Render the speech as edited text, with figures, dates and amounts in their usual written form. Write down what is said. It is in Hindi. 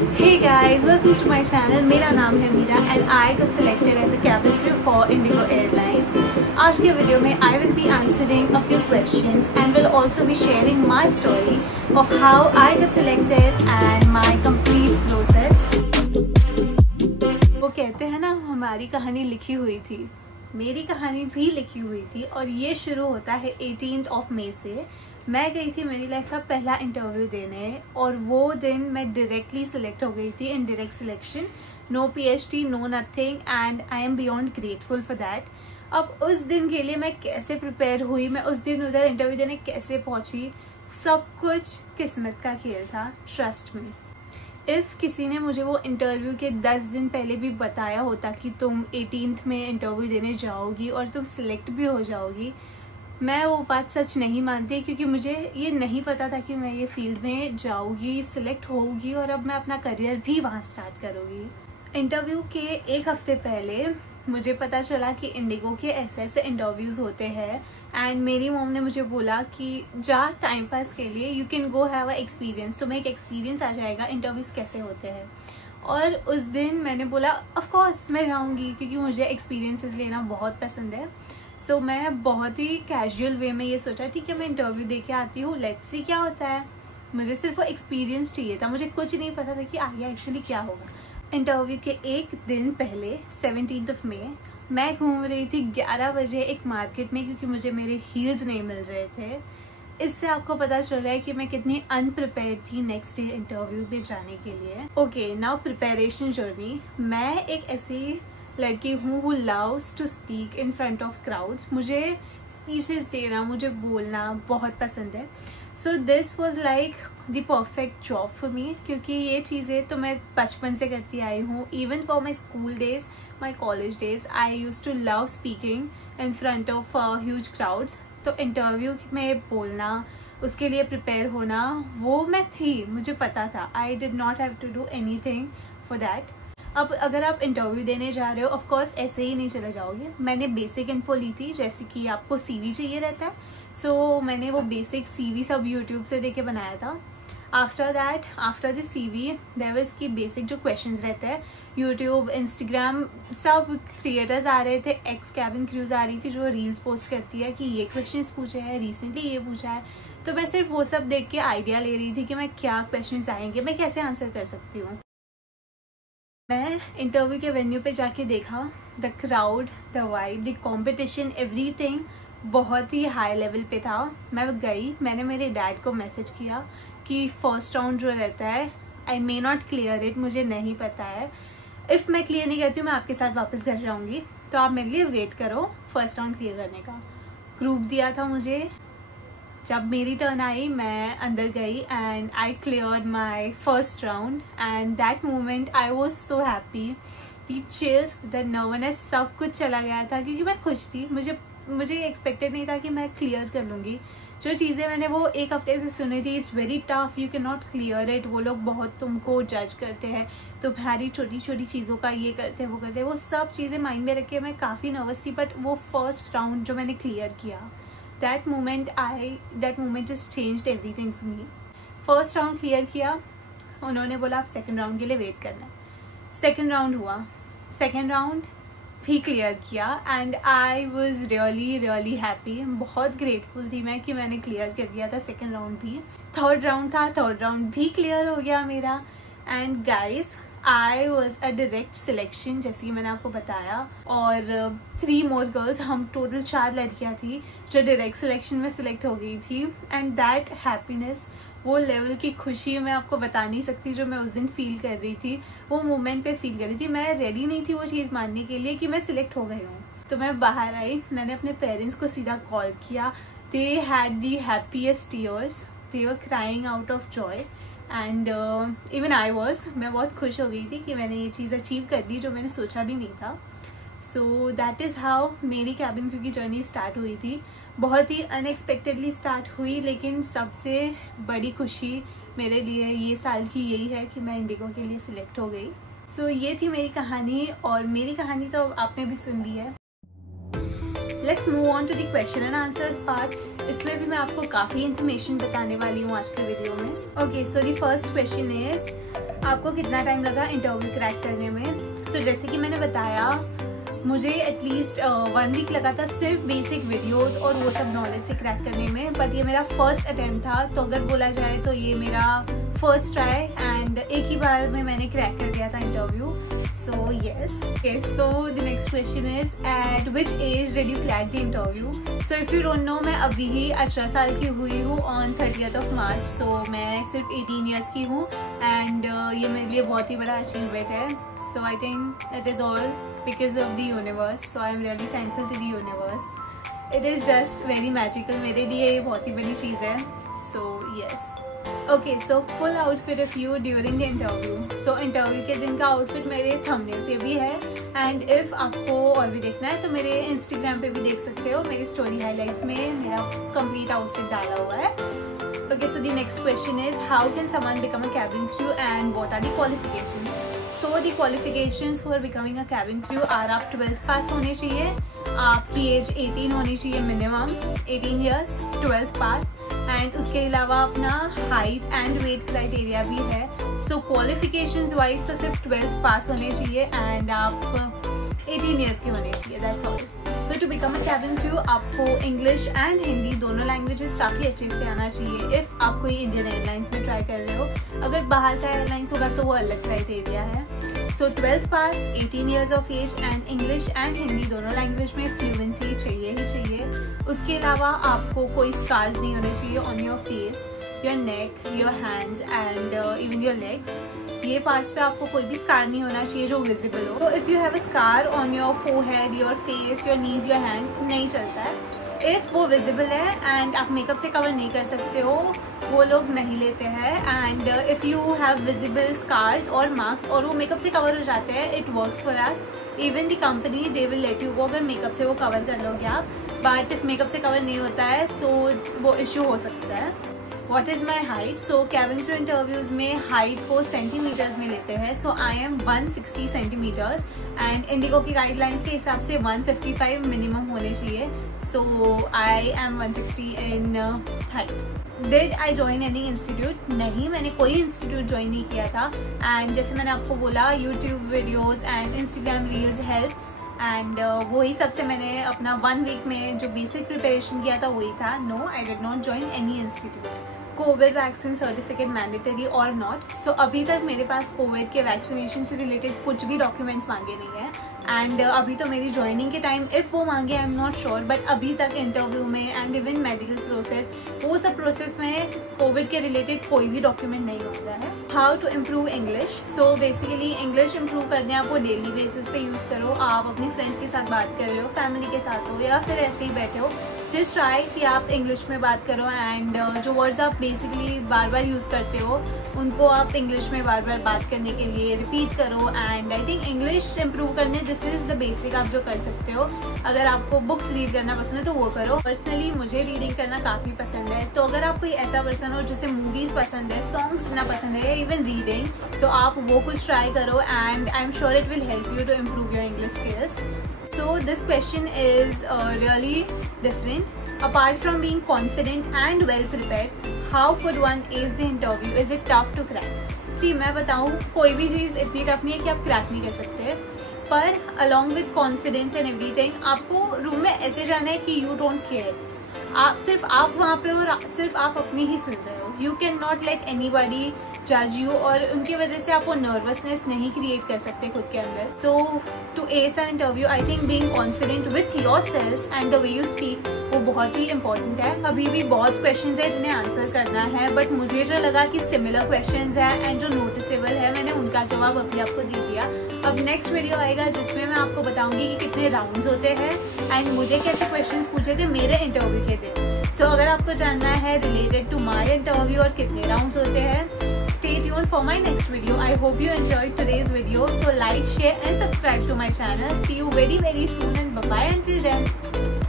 Hey guys, welcome to my channel. मेरा नाम है Meera and I got selected as a cabin crew for Indigo Airlines. आज के वीडियो में I will be answering a few questions and will also be sharing my story of how I got selected and my complete process. वो कहते हैं ना, हमारी कहानी लिखी हुई थी, मेरी कहानी भी लिखी हुई थी और ये शुरू होता है 18 मई से। मैं गई थी मेरी लाइफ का पहला इंटरव्यू देने और वो दिन मैं डायरेक्टली सिलेक्ट हो गई थी in direct selection, no PhD, no nothing and I am beyond grateful for that. अब उस दिन के लिए मैं कैसे प्रिपेयर हुई, मैं उस दिन उधर इंटरव्यू देने कैसे पहुंची, सब कुछ किस्मत का खेल था, ट्रस्ट मी। इफ़ किसी ने मुझे वो इंटरव्यू के 10 दिन पहले भी बताया होता कि तुम 18 में इंटरव्यू देने जाओगी और तुम सिलेक्ट भी हो जाओगी, मैं वो बात सच नहीं मानती, क्योंकि मुझे ये नहीं पता था कि मैं ये फील्ड में जाऊँगी, सिलेक्ट होऊगी और अब मैं अपना करियर भी वहाँ स्टार्ट करूँगी। इंटरव्यू के एक हफ्ते पहले मुझे पता चला कि इंडिगो के ऐसे इंटरव्यूज़ होते हैं एंड मेरी मॉम ने मुझे बोला कि जा टाइम पास के लिए, you can go have a experience, तुम्हें एक एक्सपीरियंस आ जाएगा इंटरव्यूज़ कैसे होते हैं। और उस दिन मैंने बोला ऑफ कोर्स मैं जाऊँगी, क्योंकि मुझे एक्सपीरियंसेस लेना बहुत पसंद है। सो मैं बहुत ही कैजुअल वे में ये सोचा थी कि मैं इंटरव्यू दे के आती हूँ, लेट्स सी क्या होता है। मुझे सिर्फ वो एक्सपीरियंस चाहिए था, मुझे कुछ नहीं पता था कि आगे एक्चुअली क्या होगा। इंटरव्यू के एक दिन पहले 17 मई मैं घूम रही थी 11 बजे एक मार्केट में, क्योंकि मुझे मेरे हील्स नहीं मिल रहे थे। इससे आपको पता चल रहा है कि मैं कितनी अनप्रिपेयर्ड थी नेक्स्ट डे इंटरव्यू पे जाने के लिए। Okay, now preparation journey. मैं एक ऐसी लड़की हूँ who loves to speak in front of crowds. मुझे स्पीचेस देना, मुझे बोलना बहुत पसंद है। So this was like the perfect job for me, क्योंकि ये चीज़ें तो मैं बचपन से करती आई हूँ। Even for my school days, my college days, I use to love speaking in front of huge crowds. तो इंटरव्यू में बोलना, उसके लिए प्रिपेयर होना, वो मैं थी, मुझे पता था। I did not have to do anything for that. अब अगर आप इंटरव्यू देने जा रहे हो, ऑफ कोर्स ऐसे ही नहीं चले जाओगे। मैंने बेसिक इन्फो ली थी, जैसे कि आपको CV चाहिए रहता है, सो मैंने वो बेसिक CV सब यूट्यूब से देके बनाया था। After that, after the CV there was की बेसिक जो क्वेश्चंस रहते हैं, यूट्यूब, इंस्टाग्राम, सब क्रिएटर्स आ रहे थे, एक्स कैबिन क्रूज आ रही थी जो रील्स पोस्ट करती है कि ये क्वेश्चंस पूछे हैं, रिसेंटली ये पूछा है। तो मैं सिर्फ वो सब देख के आइडिया ले रही थी कि मैं क्या क्वेश्चंस आएंगे, मैं कैसे आंसर कर सकती हूँ। मैं इंटरव्यू के वेन्यू पे जाके देखा, the crowd, the vibe, the competition, everything बहुत ही हाई लेवल पे था। मैं गई, मैंने मेरे डैड को मैसेज किया कि फर्स्ट राउंड जो रहता है, आई मे नॉट क्लियर इट, मुझे नहीं पता है। इफ़ मैं क्लियर नहीं करती हूँ, मैं आपके साथ वापस घर जाऊँगी, तो आप मेरे लिए वेट करो फर्स्ट राउंड क्लियर करने का। ग्रुप दिया था मुझे। जब मेरी टर्न आई, मैं अंदर गई and I cleared my first round and that moment I was so happy. The chills, the nervousness, सब कुछ चला गया था, क्योंकि मैं खुश थी। मुझे एक्सपेक्टेड नहीं था कि मैं क्लियर कर लूँगी। जो चीज़ें मैंने वो एक हफ्ते से सुनी थी, it's very tough, you can not clear it, वो लोग बहुत तुमको जज करते हैं, तुम्हारी छोटी छोटी चीज़ों का ये करते हैं, वो करते हैं, वो सब चीज़ें माइंड में रख के मैं काफ़ी नर्वस थी। बट वो फर्स्ट राउंड जो मैंने क्लियर किया, that moment just changed everything for me. First round clear किया, उन्होंने बोला आप सेकंड राउंड के लिए वेट करना है। सेकंड राउंड हुआ, सेकंड राउंड भी क्लियर किया and I was really happy. बहुत ग्रेटफुल थी मैं कि मैंने क्लियर कर दिया था सेकंड राउंड भी। थर्ड राउंड था, थर्ड राउंड भी क्लियर हो गया मेरा। And guys, I was a direct selection, जैसे कि मैंने आपको बताया, और 3 मोर गर्ल्स, हम टोटल 4 लड़कियां थी जो डायरेक्ट सिलेक्शन में सिलेक्ट हो गई थी। एंड दैट हैप्पीनेस, वो लेवल की खुशी मैं आपको बता नहीं सकती जो मैं उस दिन फील कर रही थी, वो मोमेंट पे फील कर रही थी। मैं रेडी नहीं थी वो चीज़ मानने के लिए कि मैं सिलेक्ट हो गई हूँ। तो मैं बाहर आई, मैंने अपने पेरेंट्स को सीधा कॉल किया। They had the happiest tears, they were crying out of Joy and even I was, मैं बहुत खुश हो गई थी कि मैंने ये चीज़ अचीव कर ली जो मैंने सोचा भी नहीं था। सो दैट इज़ हाउ मेरी कैबिन क्रू की जर्नी स्टार्ट हुई थी। बहुत ही अनएक्सपेक्टेडली स्टार्ट हुई, लेकिन सबसे बड़ी खुशी मेरे लिए ये साल की यही है कि मैं इंडिगो के लिए सिलेक्ट हो गई। सो ये थी मेरी कहानी, और मेरी कहानी तो आपने भी सुन ली है। Let's move on to the question and answers part. इसमें भी मैं आपको काफ़ी इन्फॉर्मेशन बताने वाली हूँ आज के वीडियो में। Okay, so the first question is, आपको कितना टाइम लगा इंटरव्यू क्रैक करने में? सो जैसे कि मैंने बताया, मुझे एटलीस्ट 1 वीक लगा था सिर्फ बेसिक वीडियोस और वो सब नॉलेज से क्रैक करने में, बट ये मेरा फर्स्ट अटेम्प्ट था, तो अगर बोला जाए तो ये मेरा फर्स्ट ट्राई एंड एक ही बार में मैंने क्रैक कर दिया था interview. So yes. Okay, so the next question is, at which age did you crack the interview? So if you don't know, मैं अभी ही 18 साल की हुई हूँ ऑन 30th मार्च। सो मैं सिर्फ 18 ईयर्स की हूँ एंड ये मेरे लिए बहुत ही बड़ा अचीवमेंट है। So I think it is all because of the universe. So I am really thankful to the universe. It is just very magical. मेरे लिए ये बहुत ही बड़ी चीज़ है. So yes. Okay, so full outfit of you during the interview. So interview के दिन का outfit मेरे thumbnail पे भी है. And if आपको और भी देखना है तो मेरे Instagram पे भी देख सकते हो. मेरी story highlights में मेरा complete outfit डाला हुआ है. Okay, so the next question is, how can someone become a cabin crew and what are the qualifications? So the qualifications for becoming a cabin crew are, आप 12th पास होने चाहिए, आपकी एज 18 होनी चाहिए minimum, 18 years, 12th pass, and उसके अलावा अपना हाइट एंड वेट क्राइटेरिया भी है। सो क्वालिफिकेशंस वाइज तो सिर्फ 12th पास होने चाहिए एंड आप 18 years के होने चाहिए, that's all. So to become a cabin crew आपको इंग्लिश एंड हिंदी दोनों लैंग्वेजेस काफ़ी अच्छे से आना चाहिए इफ़ आप कोई इंडियन एयरलाइंस में ट्राई कर रहे हो। अगर बाहर का एयरलाइंस होगा तो वो अलग क्राइटेरिया है। So 12th pass, 18 years of age and English and Hindi दोनों लैंग्वेज में फ्लुएंसी चाहिए ही चाहिए। उसके अलावा आपको कोई स्कार्स नहीं होने चाहिए on your face, your neck, your hands and even your legs. ये पार्ट्स पे आपको कोई भी स्कार नहीं होना चाहिए जो विजिबल हो। तो if you have a scar on your forehead, your face, your knees, your hands, नहीं चलता है। इफ़ वो विजिबल है एंड आप मेकअप से कवर नहीं कर सकते हो, वो लोग नहीं लेते हैं। And if you have visible scars और मार्क्स और वो मेकअप से कवर हो जाते हैं, it works for us. Even the company they will let you go अगर मेकअप से वो कवर कर लोगे आप, बट इफ़ मेकअप से कवर नहीं होता है सो वो इश्यू हो सकता है। What is my height? So cabin crew interviews में height को सेंटीमीटर्स में लेते हैं। So I am 160 centimeters and Indigo की गाइडलाइंस के हिसाब से 155 मिनिमम होने चाहिए। So I am 160 in height. Did I join any institute? नहीं, मैंने कोई इंस्टीट्यूट ज्वाइन नहीं किया था एंड जैसे मैंने आपको बोला, YouTube videos and Instagram reels helps and वही सबसे मैंने अपना 1 वीक में जो बेसिक प्रिपरेशन किया था वही था। No, I did not join any institute. COVID vaccine certificate mandatory और नॉट? सो अभी तक मेरे पास कोविड के वैक्सीनेशन से रिलेटेड कुछ भी डॉक्यूमेंट्स मांगे नहीं है एंड अभी तो मेरी ज्वाइनिंग के टाइम इफ़ वो मांगे I am not sure, but अभी तक इंटरव्यू में एंड इवन मेडिकल प्रोसेस, वो सब प्रोसेस में कोविड के रिलेटेड कोई भी डॉक्यूमेंट नहीं होता है। How to improve English? So basically English improve करने आपको डेली बेसिस पे यूज़ करो। आप अपने फ्रेंड्स के साथ बात कर रहे हो, फैमिली के साथ हो या फिर ऐसे ही बैठे हो, जस्ट ट्राई कि आप इंग्लिश में बात करो एंड जो वर्ड्स आप बेसिकली बार बार यूज़ करते हो उनको आप इंग्लिश में बार बार बात करने के लिए रिपीट करो। And I think English improve करने दिस इज़ द बेसिक आप जो कर सकते हो। अगर आपको बुक्स रीड करना पसंद है तो वो करो। पर्सनली मुझे रीडिंग करना काफ़ी पसंद है, तो अगर आप कोई ऐसा पर्सन हो जिसे मूवीज़ पसंद है, सॉन्ग सुनना पसंद है या इवन रीडिंग, तो आप वो कुछ ट्राई करो and I am sure it will help you to improve your English skills. So this question is really different. Apart from being confident and well prepared, how could one ace the interview? Is it tough to crack? See, मैं बताऊँ, कोई भी चीज़ इतनी टफ नहीं है कि आप क्रैक नहीं कर सकते, पर along with confidence and everything, आपको रूम में ऐसे जाना है कि you don't care. आप वहाँ पे और सिर्फ आप अपनी ही सुन रहे हो। You can not let anybody जज यू और उनकी वजह से आप वो नर्वसनेस नहीं क्रिएट कर सकते खुद के अंदर। So to ace an interview I think being confident with yourself and the way you speak वो बहुत ही इंपॉर्टेंट है। अभी भी बहुत क्वेश्चंस है जिन्हें आंसर करना है, बट मुझे जो लगा कि सिमिलर क्वेश्चंस है एंड जो नोटिसेबल है मैंने उनका जवाब अभी आपको दे दिया। अब नेक्स्ट वीडियो आएगा जिसमें मैं आपको बताऊंगी कि कितने राउंड्स होते हैं एंड मुझे कैसे क्वेश्चंस पूछे थे मेरे इंटरव्यू के दिन। सो अगर आपको जानना है रिलेटेड टू माय इंटरव्यू और कितने राउंड्स होते हैं, stay tuned for my next video. I hope you enjoyed today's video. So like, share and subscribe to my channel. See you very soon and bye bye until then.